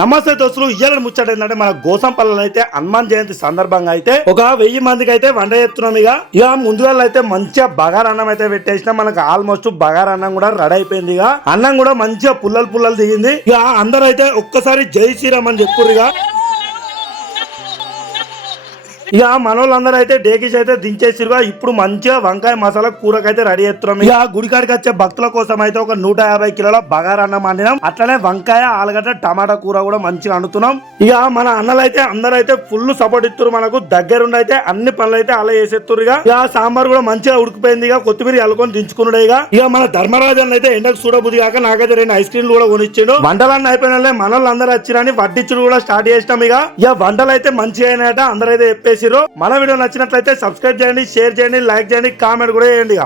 నమస్తే దోస్తులు, ఇయ్యాల ముచ్చట ఏంటంటే మన గోసంపల్లిలో అయితే హనుమాన్ జయంతి సందర్భంగా అయితే ఒక 1000 మందికి అయితే వంట చేస్తున్నాం. ఇక ముందుగా అయితే మంచిగా బగారా అన్నం అయితే పెట్టేసినా. మనకు ఆల్మోస్ట్ బగారా అన్నం కూడా రెడీ అయిపోయింది. ఇక అన్నం కూడా మంచిగా పుల్లలు దిగింది. ఇక అందరూ అయితే ఒక్కసారి జై శ్రీరామ్ అని చెప్పుర్రు. ఇక మనోళ్ళందరూ అయితే డేకిష్ అయితే దించేసిరుగా. ఇప్పుడు మంచిగా వంకాయ మసాలా కూరకైతే రెడీ చేస్తున్నాం. ఇక గుడికాడికి వచ్చే భక్తుల కోసం అయితే ఒక 150 కిలోల బగారా అన్నం వండినాం. అట్లనే వంకాయ, ఆలుగడ్డ, టమాటా కూర కూడా మంచిగా వండుతున్నాం. ఇక మన అన్నలు అయితే అందరూ అయితే ఫుల్ సపోర్ట్ ఇస్తున్నారు మనకు. దగ్గరుండి అయితే అన్ని పనులు అయితే అలా చేసేస్తున్నారు. ఇక సాంబార్ కూడా మంచిగా ఉడికిపోయింది. ఇక కొత్తిమీర అల్లుకొని దించుకున్నాడు. ఇక మన ధర్మరాజన్ అయితే ఎండకు చూడబుద్ది కాక నాకైతే 2 ఐస్ క్రీమ్లు కూడా కొనిచ్చాడు. వంటలన్నీ అయిపోయిన మనోళ్ళు అందరూ వచ్చిరని వడ్డించుడు కూడా స్టార్ట్ చేసినాం. ఇక వంటలు అయితే మంచిగా అయినాయట అందరూ అయితే చెప్పేసి. మన వీడియో నచ్చినట్లయితే సబ్స్క్రైబ్ చేయండి, షేర్ చేయండి, లైక్ చేయండి, కామెంట్ కూడా చేయండి.